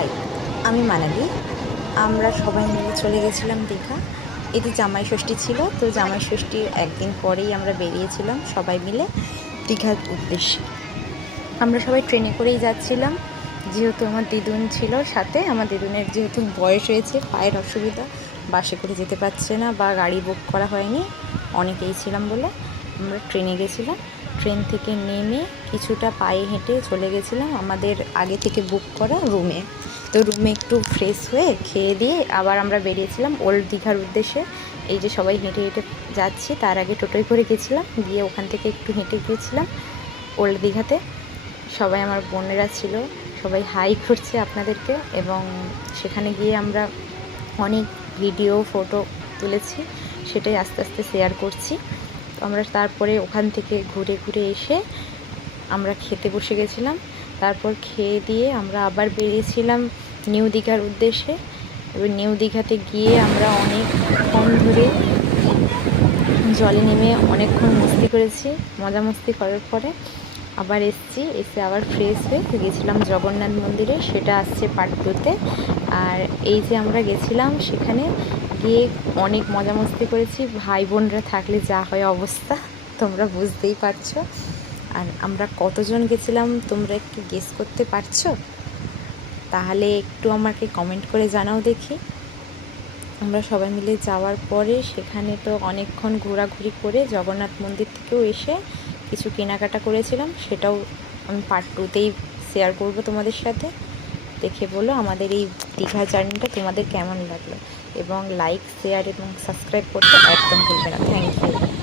High, আমি মানালি। আমরা সবাই মিলে চলে গেছিলাম দীঘা। এটি জামাই ষষ্ঠী ছিল, তো জামাই ষষ্ঠীর একদিন পরেই আমরা বেরিয়েছিলাম সবাই মিলে দীঘার উদ্দেশ্যে। আমরা সবাই ট্রেনে করেই যাচ্ছিলাম, যেহেতু আমার দিদুন ছিল সাথে। আমার দিদুনের যেহেতু বয়স হয়েছে, পায়ের অসুবিধা, বাসে করে যেতে পারছে না বা গাড়ি বুক করা হয়নি, অনেকেই ছিলাম বলে আমরা ট্রেনে গেছিলাম। ট্রেন থেকে নেমে কিছুটা পায়ে হেঁটে চলে গেছিলাম আমাদের আগে থেকে বুক করা রুমে। তো রুমে একটু ফ্রেশ হয়ে খেয়ে দিয়ে আবার আমরা বেরিয়েছিলাম ওল্ড দীঘার উদ্দেশ্যে। এই যে সবাই হেঁটে হেঁটে যাচ্ছি, তার আগে টোটোয় করে গেছিলাম, গিয়ে ওখান থেকে একটু হেঁটে গিয়েছিলাম ওল্ড দীঘাতে। সবাই আমার বোনেরা ছিল, সবাই হাই করছে আপনাদেরকে, এবং সেখানে গিয়ে আমরা অনেক ভিডিও ফটো তুলেছি, সেটাই আস্তে আস্তে শেয়ার করছি। তো আমরা তারপরে ওখান থেকে ঘুরে ঘুরে এসে আমরা খেতে বসে গেছিলাম। তারপর খেয়ে দিয়ে আমরা আবার বেরিয়েছিলাম নিউ দীঘার উদ্দেশ্যে। এবার নিউ দীঘাতে গিয়ে আমরা অনেকক্ষণ ধরে জলে নেমে অনেকক্ষণ মস্তি করেছি। মজা মস্তি করার পরে আবার এসে আবার ফ্রেশ হয়ে গেছিলাম জগন্নাথ মন্দিরে, সেটা আসছে পার্ট 2-তে। আর এই যে আমরা গেছিলাম, সেখানে গিয়ে অনেক মজা মস্তি করেছি। ভাই বোনরা থাকলে যা হয় অবস্থা তোমরা বুঝতেই পারছো। আর আমরা কতজন গেছিলাম তোমরা একটু গেস করতে পারছো? তাহলে একটু আমাকে কমেন্ট করে জানাও দেখি। আমরা সবাই মিলে যাওয়ার পরে সেখানে তো অনেকক্ষণ ঘোরাঘুরি করে জগন্নাথ মন্দির থেকেও এসে কিছু কেনাকাটা করেছিলাম, সেটাও আমি পার্ট 2-তেই শেয়ার করব তোমাদের সাথে। দেখে বলো আমাদের এই দীঘা জার্নিটা তোমাদের কেমন লাগলো, এবং লাইক, শেয়ার এবং সাবস্ক্রাইব করতে একদম ভুলবে না। Thank you.